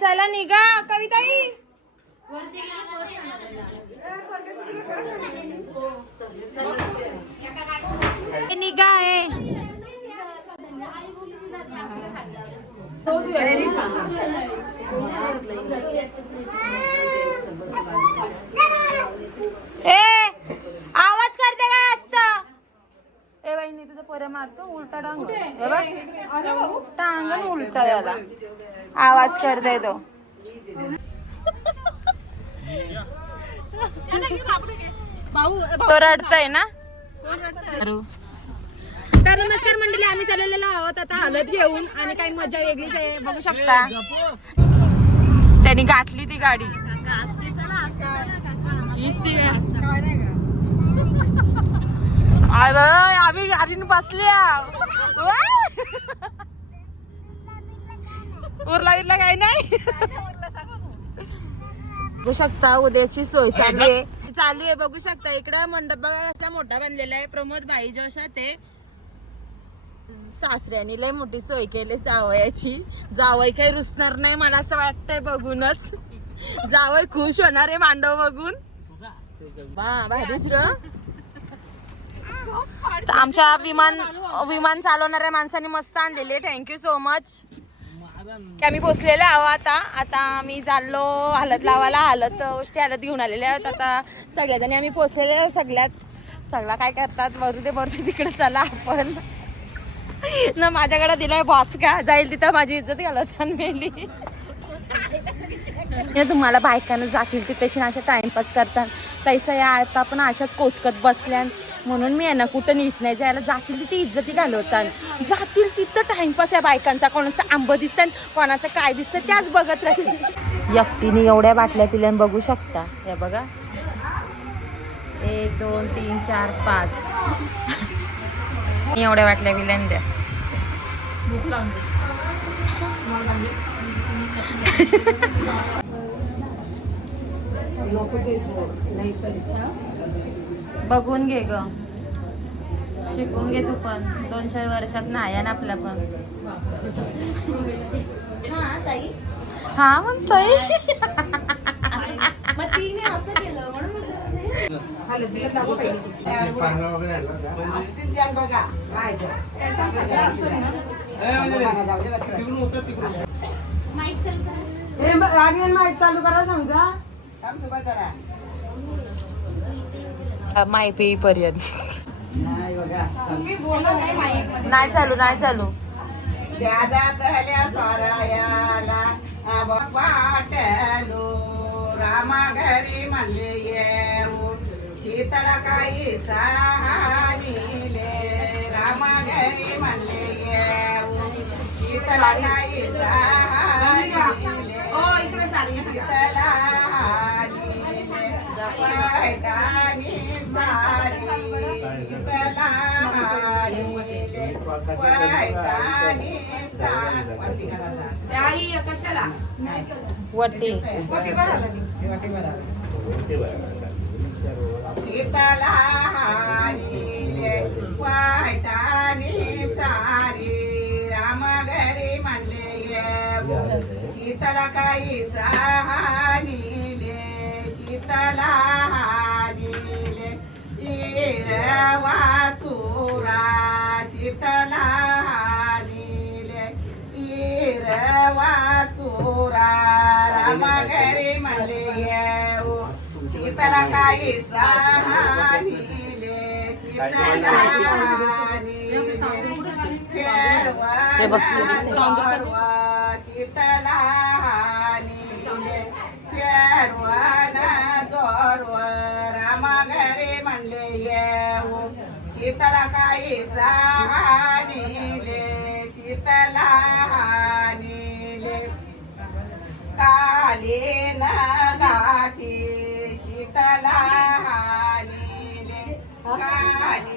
चला निघा कविताई. निघा आहे. आवाज करते काय असतं. ए बाईनी तुझं पोरं मारतो उलटा टांग. टांगण उलटा याला आवाज करते तो. तो रडतय ना. तर नमस्कार मंडळी, आम्ही चाललेलो आहोत आता हलत घेऊन आणि काही मजा वेगळीच आहे बघू शकता. त्यांनी गाठली ती गाडी. आम्ही गाडीने बसल्या. उरला विरला काही नाही. बघू शकता उद्याची सोय चालू आहे बघू शकता. इकडं मंडप बघा कसला मोठा बनलेला आहे. प्रमोद भाई जोशा ते सासऱ्यानी लय मोठी सोय केली जावयाची. जावई काही रुसणार नाही मला असं वाटतंय बघूनच. जावई खुश होणार आहे मांडव बघून. दुसरं आमच्या विमान चालवणाऱ्या माणसाने मस्त आणलेले. Thank you so much. आम्ही पोचलेलो आहोत. आता आम्ही चाललो हलत लावायला. हलत घेऊन आलेले आहोत. आता सगळ्याजणी आम्ही पोचलेले. सगळा काय करतात बरोबर तिकडे चला आपण ना. माझ्याकडे दिलाय बॉक्स का जाईल तिथं माझी इज्जत घालत मेली. तुम्हाला बायकांना जातील ती तशी अशा टाइमपास करतात तैसा या आता पण अशाच कोचकत बसल्या. म्हणून मी यांना कुठं नीट नाही जायला. जातील तिथे इज्जती घालवतात. जातील तिथं टाइमपास या बायकांचा. कोणाचं आंब दिसतं कोणाचं काय दिसतं त्याच बघत राहील. एकटीने एवढ्या बाटल्या पिल्या बघू शकता. हे बघा 1 2 3 4 5 एवढ्या बाटल्या पिल्या द्या. बघून घे ग. शिकून घे तू पण. 2-4 वर्षात नाही ना आपल्या पण. हा म्हणताई. असं केलं म्हणून चालू करा समजा. माय पे पर्यंत नाही चालू. रामा घरी म्हणले येऊ शीतला काही सानीले. रामा घरी म्हणले येऊ शीतला काही सानीले. शीतला पैठाणी साडी. पैठाणी साडी कशाला वटी शीतला हानीले पैठाणी साडी. रामा घरी म्हणले येऊ शीतला काही सानीले. शीतला हानीले इरवा चुरा. शीतला हानीले इरवा चुरा. रामा घरी म्हणले येऊ शीतला काही सानीले. शीतला हानीले फेरवा शीतला हानीले फेरवा जोरवा. रामा घरी म्हणले येऊ शीतला काही सानीले. शीतला हानीले काली न गाठी. शीतला हानीले काली.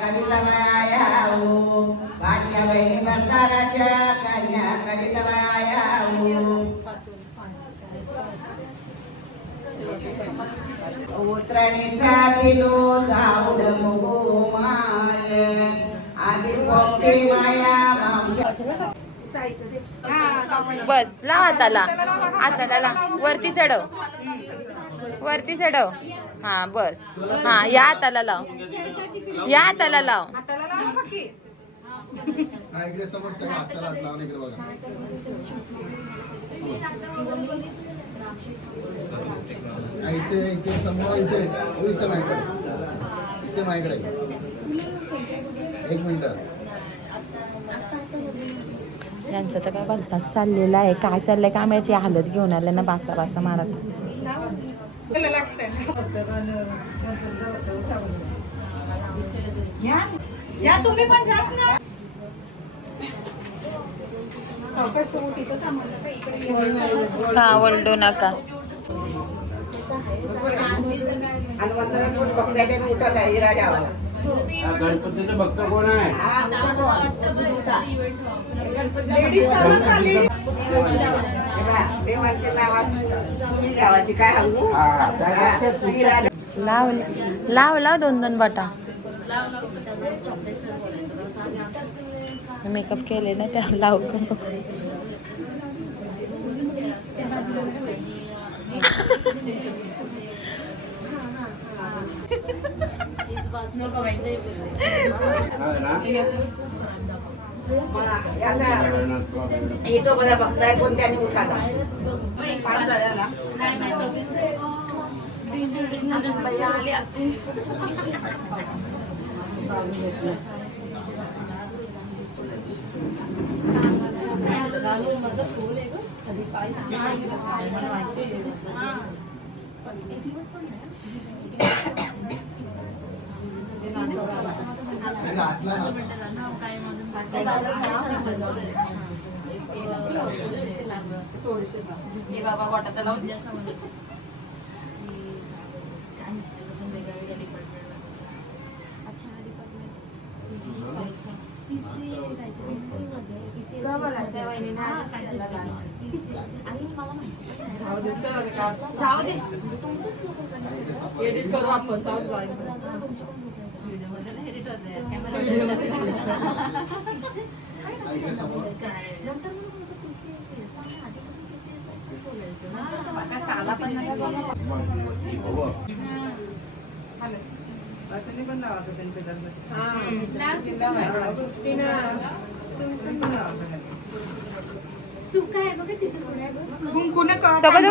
कवितवया वाट्या बहिणी भंडाराच्या कन्या कवितवया उतरणीचा दिलो जाऊड मुगो माय आधी भक्ती माया बस लाव हाताला वरती चढव हा बस हा या हाताला लाव इकडे समोर हाताला लावून इकडे बघा इथे इथे समोर इथे इथे माझ्याकडे एक मिनिट यांचं तर काय भलताच चाललेलं आहे काय चाललंय का माहिती हालत घेऊन आल्या ना बाचा मारत तुम्ही पण हा वळडू नका हनुमंताला कोण बघताय त्याने उठत आहे राजावाला गणपतीचं भक्त कोण आहे? देवाच्या नावात तुम्ही गावाची काय सांगू लाव 2 बटा मेकअप केले ना त्या लाव तो बघा बघताय कोण त्याने उठा जा एडिट करू आपण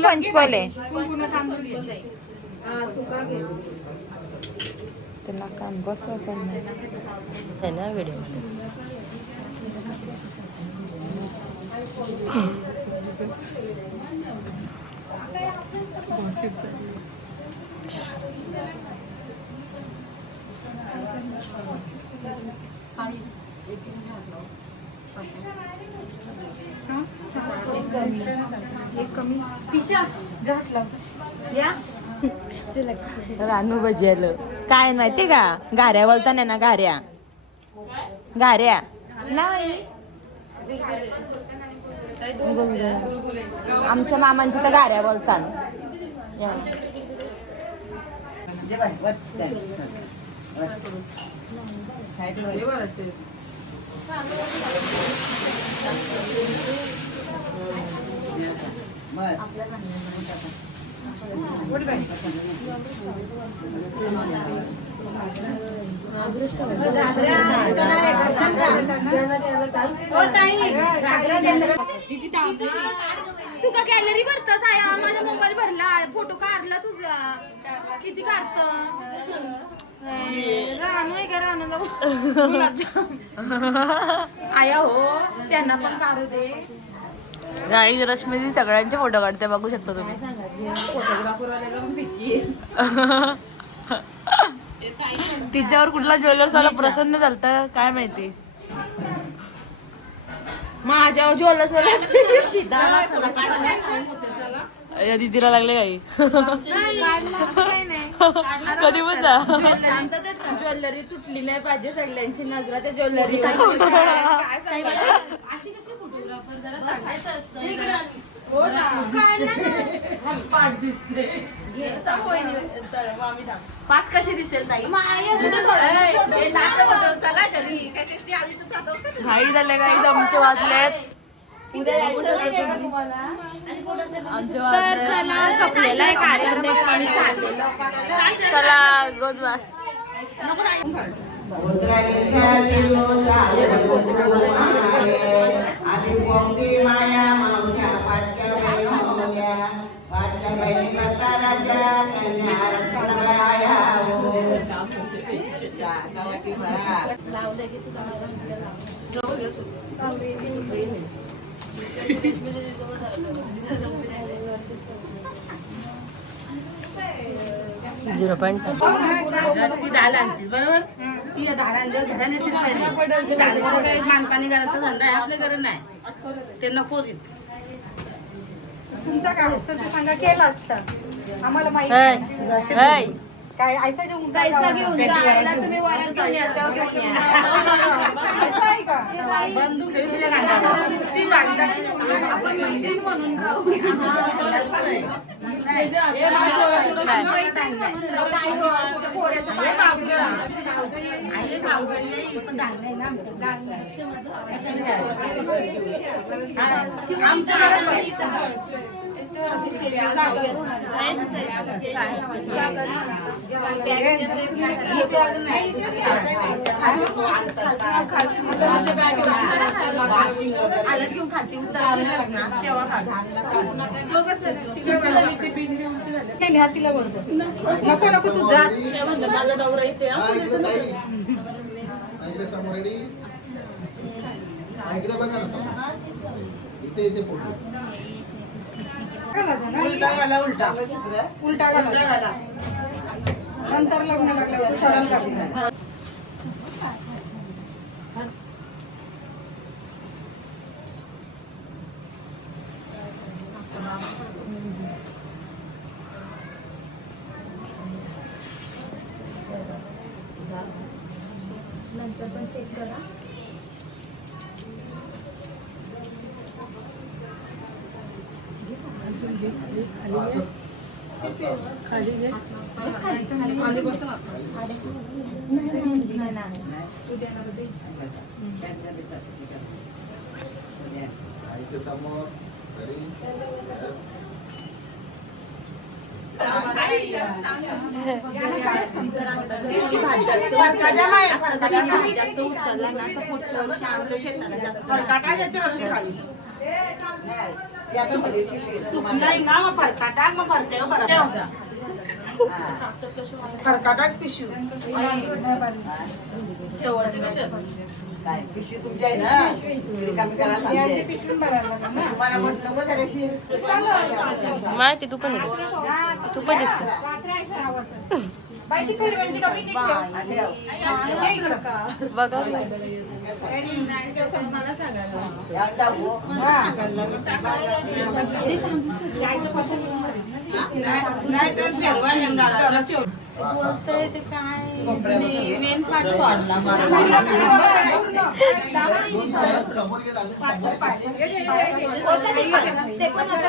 पंचपले त्यांना काम बसव पण नाही ना व्हिडिओ रानू भजी काय माहिती का घाऱ्या बोलताना ना घाऱ्या आमच्या मामांची तर घाऱ्या बोलतात तू का गॅलरी भरतस आहे माझा मोबाईल भरला फोटो काढला तुझा किती काढत आया हो त्यांना पण काढू दे गाडी रश्मी सगळ्यांचे फोटो काढते बघू शकता तुम्ही तिच्यावर कुठला ज्वेलर्स वाला प्रसन्न झालता काय माहिती माझ्यावर ज्वेलर्स वाला या दीदीला लागले काही कधी पण ज्वेलरी तुटली नाही पाहिजे सगळ्यांची नजरा त्या ज्वेलरी पाठ कशी दिसेल ताई घाई झाले काही दमचे वाजलेत तर चला कपलेला आहे कार्यक्रम आणि चाललेलो चला गोजवा आधी कोंबडी माया मावश्या पाटक्या बहिणी पाटक्या बहिणी करता राजा कन्या रत्नाबाया गावाती भरा ती डाळ आणतीस बरोबर ती डाळ आणल्यावर घराने येतील पहिले डाळीचं काही मानपाणी करायचा धंदा आहे आपल्या घरी नाही ते नको तुमचा काय असं ते सांगा केलं असतं आम्हाला माहिती काय ऐसा घेऊन तुम्ही वरात घेऊन या तेव्हा घेऊन या असं आहे का बंदूक ठेवी तिच्या कांदा ती बांधता आपण मैत्रीण म्हणून राहू आलं घेऊन खाती ना तेव्हा तिला बोलतो नको नको तू जा माझा नवरा इथे समोर रेडी इकडे बघा ना समोर इथे इथे फोटो उलटा घाला उलटा उलटा घाला नंतर लग्न लागल्यावर सरळ लागलं नंतर पण चेक करा समोर जास्त उचलला ना तर पुढच्या वर्षी आमच्या शेताला जास्त फरकाटा त्याच्यावरती खाली नाही ना मग फरकाटा मग फरते बरं फरकाटा पिशू पिशवी तुमची आहे ना रिकामी करा सांगते तुम्हाला म्हटलं बघ जराशी. माहिती तू पण येते तू पण दिसते बघा नाही तर ठेवा हेंगाळा बोलतोय ते काय मेन पार्ट सोडला समोर गेला ते पण होतं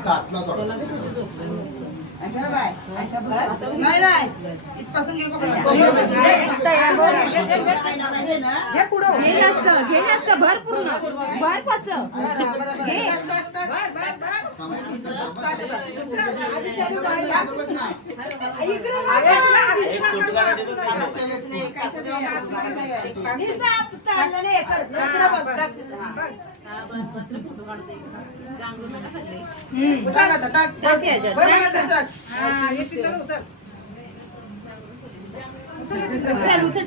ताटला थोडा असं बाय असं भर नाही नाही इथपासून घेऊ घे जास्त भर पूर्ण भर कसं चल उचल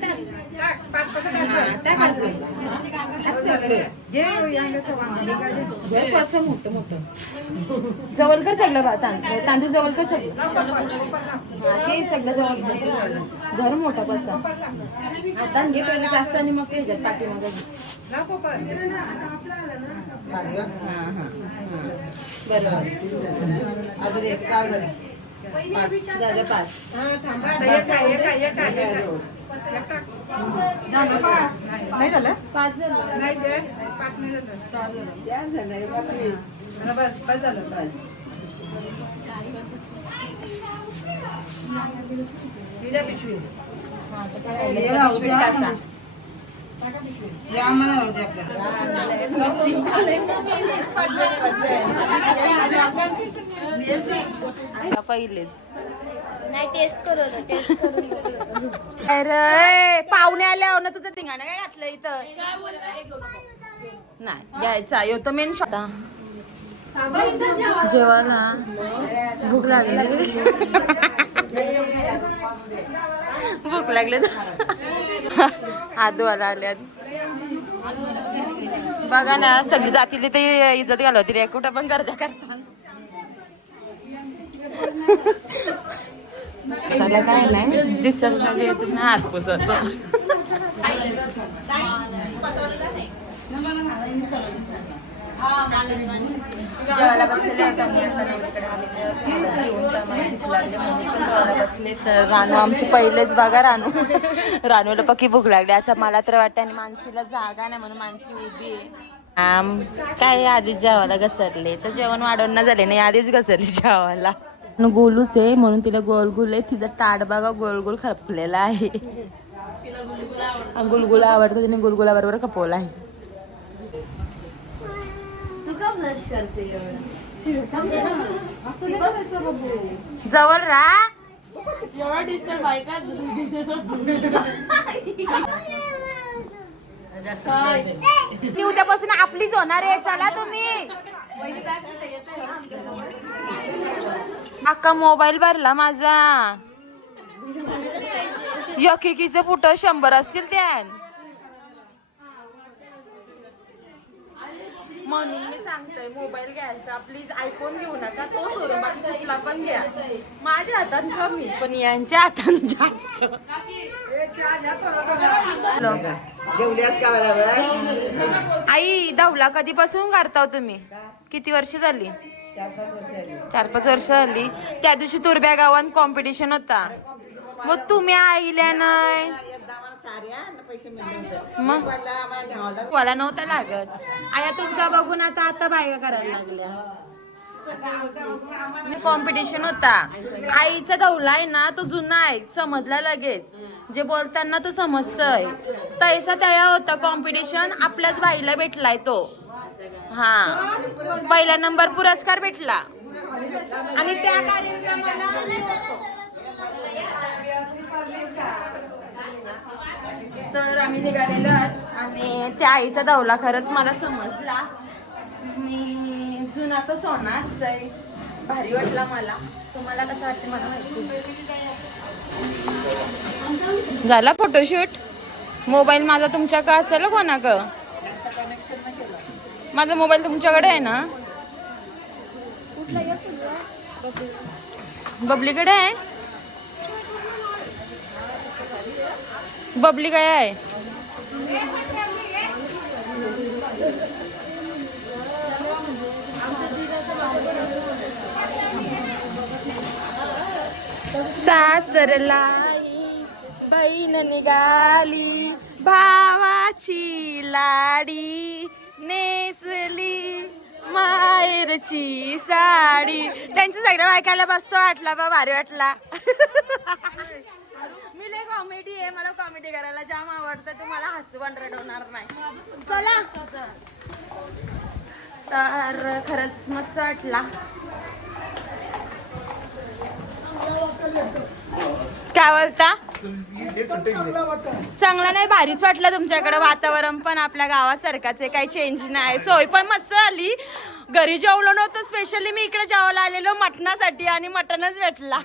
मोठं जवळ कर सगळं बा तांदूळ जवळ कर सगळं हे सगळं जवळ घर मोठा कसा आता घे पहिले जास्त आणि मग ह्याच्यात पाठीमागे अजून एक 4 झाले झालं 5. नाही झालं 5 झालं. बस झालं बस. या आम्हाला राहू दे पहिलेच नाही टेस्ट करत टेस्ट करून बघत होतो. अरे पाहुणे आले हो ना, तुझं धिंगाणं काय घातलं इथं? नाही घ्यायचा यो तर मेन शॉटा. जेवायला भूक लागली. भूक लागले आदूला आल्यात. बघा ना सगळी जातील ते इज्जत घालवतील, रे कुठं पण गर्दा करतात. दिसायला काय नाही, दिसायला म्हणजे येतच ना हात पुसायचं. जेवायला बसलेले आहेत आम्ही आता नवरीकडे आलेले जेवून आम्हाला भूक लागली म्हणून पण जेवायला बसले. तर रानू आमची पहिलेच बघा रानूला पक्की भूक लागली असं मला तर वाटतं. आणि मानसीला जागा नाही म्हणून मानसी उभी आहे. काय आधीच जेवायला घसरले तर जेवण वाढवणं झाले नाही, आधीच घसरली जेवायला. गोलूच आहे म्हणून तिला गोल गोल आहे. तिचा ताट बघा गोल गोल खपलेला आहे. गुलगुला आवडतं, तिने गुलगुला बरोबर खपवला आहे. जवळ राहा. मी उद्यापासून आपलीच होणार आहे. चला तुम्ही. अक्का मोबाईल भरला माझा. यकिकीचे फुट 100 असतील त्या. म्हणून मी सांगतोय मोबाईल घ्यायचा प्लीज आयफोन घेऊ नका, तो सोडून बाकी कुठला पण घ्या. माझ्या हातात कमी पण यांच्या हातात जास्त. जेवल्यास का बरोबर? आई दौला कधीपासून करताव तुम्ही? किती वर्ष झाली? 4-5 वर्ष झाली. त्या दिवशी तुरब्या गावात कॉम्पिटिशन होता, मग तुम्ही आईल्या नाही मग मला नव्हता लागत. आया तुमचा बघून आता बायका करायला लागल्या. कॉम्पिटिशन होता. आईचा दौला आहे ना तो जुना आहे, समजला लगेच. जे बोलताना तो समजतय तैसा तया होता कॉम्पिटिशन. आपल्याच बाईला भेटलाय तो. हा पहिला नंबर पुरस्कार भेटला. आणि त्या कार्यक्रमाला तर आम्ही निघालेलो आहोत. आणि त्या आईचा दौला खरंच मला समजला. मी जुना तो सोना असतंय, भारी वाटला मला. तुम्हाला कसं वाटतं मला माहिती. झाला फोटोशूट. मोबाईल माझा तुमच्याकडे असेल कोणाक? माझा मोबाईल तुमच्याकडे आहे ना? बबलीकडे आहे. बबली काय आहे? सासरला बहीण निघाली, भावाची लाडी नेसली माहेरची साडी. त्यांचं सगळं ऐकायला बसतो वाटला बा, भारी वाटला. मी लय कॉमेडी आहे, मला कॉमेडी करायला जाम आवडतं. तुम्हाला हसू पण रडवणार नाही. चला तर खरंच मस्त वाटला. काय बोलता? चांगला नाही, भारीच वाटलं. तुमच्याकडे वातावरण पण आपल्या गावासारखाच आहे, काही चेंज नाही. सोय पण मस्त झाली. घरी जेवलो नव्हतं, स्पेशली मी इकडे जेवायला आलेलो मटणासाठी आणि मटणच भेटला.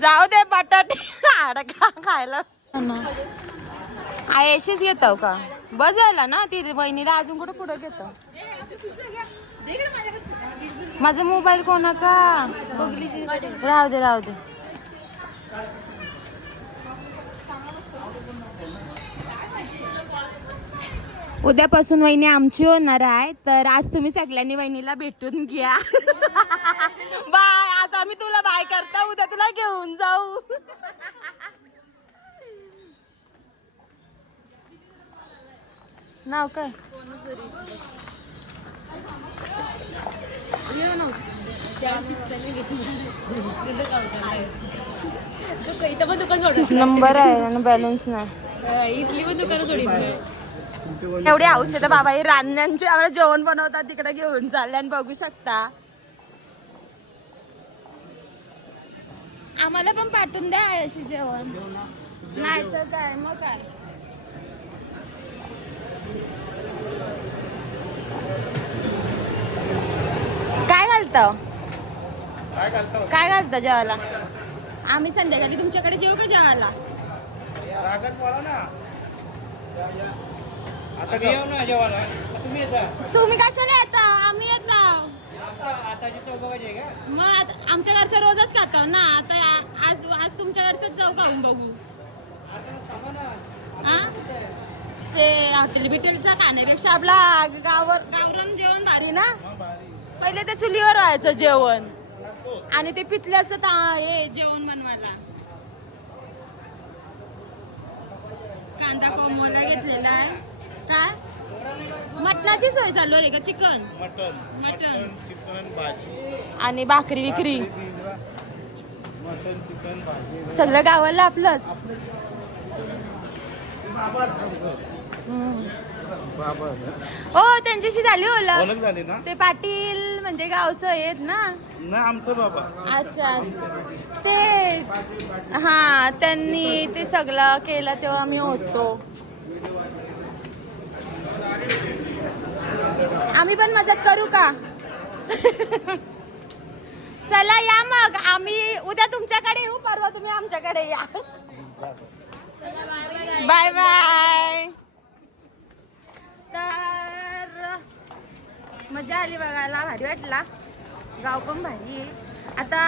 जाऊ दे बटाटे अडका खायला. आयशीच घेतो का? बस झाला ना ती बहिणीला, अजून कुठं पुढं घेतो. माझा मोबाईल कोणाचा? राहू दे राहू दे. उद्यापासून वहिनी आमची होणार आहे, तर आज तुम्ही सगळ्यांनी वहिनीला भेटून घ्या. बाय. आज आम्ही तुला बाय करता, उद्या तुला घेऊन जाऊ. नाव काय? नंबर आहे आणि बॅलन्स नाही. एवढी हाऊस आहे बाबा, हे रान्यांचे आम्हाला जेवण बनवतात तिकडे घेऊन चालले आणि बघू शकता. आम्हाला पण पाठवून द्या अशी जेवण, नाही तर काय मग काय. काय घालतं काय घालतं जेवायला? आम्ही संध्याकाळी तुमच्याकडे जेवू का जेवायला? तुम्ही कशाला येता? आम्ही येतो. मग आमच्या घरचं रोजच खातो ना, आता आज आज तुमच्या घरच जाऊ खाऊन बघू. हा ते हॉटेल बिटेलचा खाण्यापेक्षा आपला गावरान जेवण भारी ना. पहिले ते चुलीवर व्हायचं जेवण आणि ते पितल्याचं हे जेवण बनवायला. कांदा कोंबोला घेतलेला आहे. काय मटणाची सोय चालू आहे का? चिकन मटन आणि भाकरी विक्री सगळं गावाला आपलंच. हो त्यांच्याशी झाली ओळख झाली ना? ते पाटील म्हणजे गावचं आहेत ना. नाही आमचं बाबा. अच्छा ते हा त्यांनी ते सगळं केलं तेव्हा आम्ही होतो. आम्ही पण मदत करू का? चला या मग, आम्ही उद्या तुमच्याकडे येऊ, परवा तुम्ही आमच्याकडे या. Bye bye. तर मजा आली बघायला, भारी वाटला. गाव पण भारी आहे. आता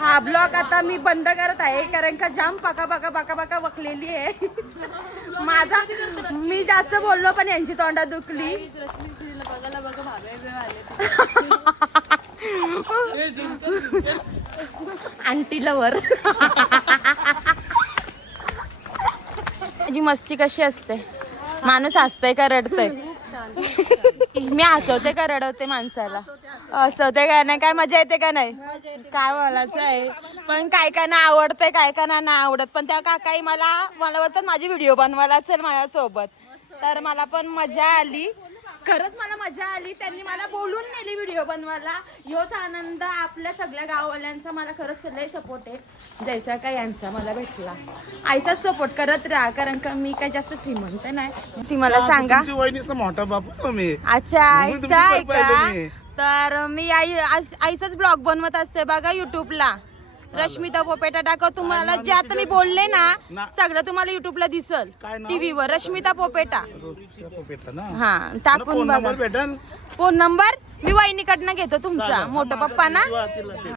हा ब्लॉग आता मी बंद करत आहे, कारण का जाम पाका वकलेली आहे. माझा मी जास्त बोललो पण यांची तोंडा दुखली. Aunty lover. माझी मस्ती कशी असते, माणूस हसतंय का रडतंय? मी हसवते का रडवते माणसाला? हसवते का नाही? काय मजा येते का नाही? काय बोलायचं आहे. पण काय काय ना आवडतंय, काय काय ना आवडत. पण त्या काकाई मला बोलतात माझी व्हिडिओ बनवायला चल माझ्यासोबत, तर मला पण मजा आली. खरंच मला मजा आली. त्यांनी मला बोलून नेली व्हिडिओ बनवायला. ह्योच आनंद आपल्या सगळ्या गाववाल्यांचा मला खरंच लय सपोर्ट आहे. जैसा का यांचा मला भेटला, आईचाच सपोर्ट करत राहा, कारण का मी काय जास्त श्रीमंत नाही. ती मला सांगा. वहिनीचा मोठा बापू मी. अच्छा आईचा आहे का? तर मी आईचाच ब्लॉग बनवत असते बघा युट्यूबला. रश्मिता पोपेटा टाका. तुम्हाला जे आता मी बोलले ना सगळं तुम्हाला युट्यूबला दिसल टीव्हीवर. रश्मिता पोपेटा हा टाकून बघा. फोन नंबर मी वहिनीकडनं घेतो तुमचा. मोठा पप्पा ना.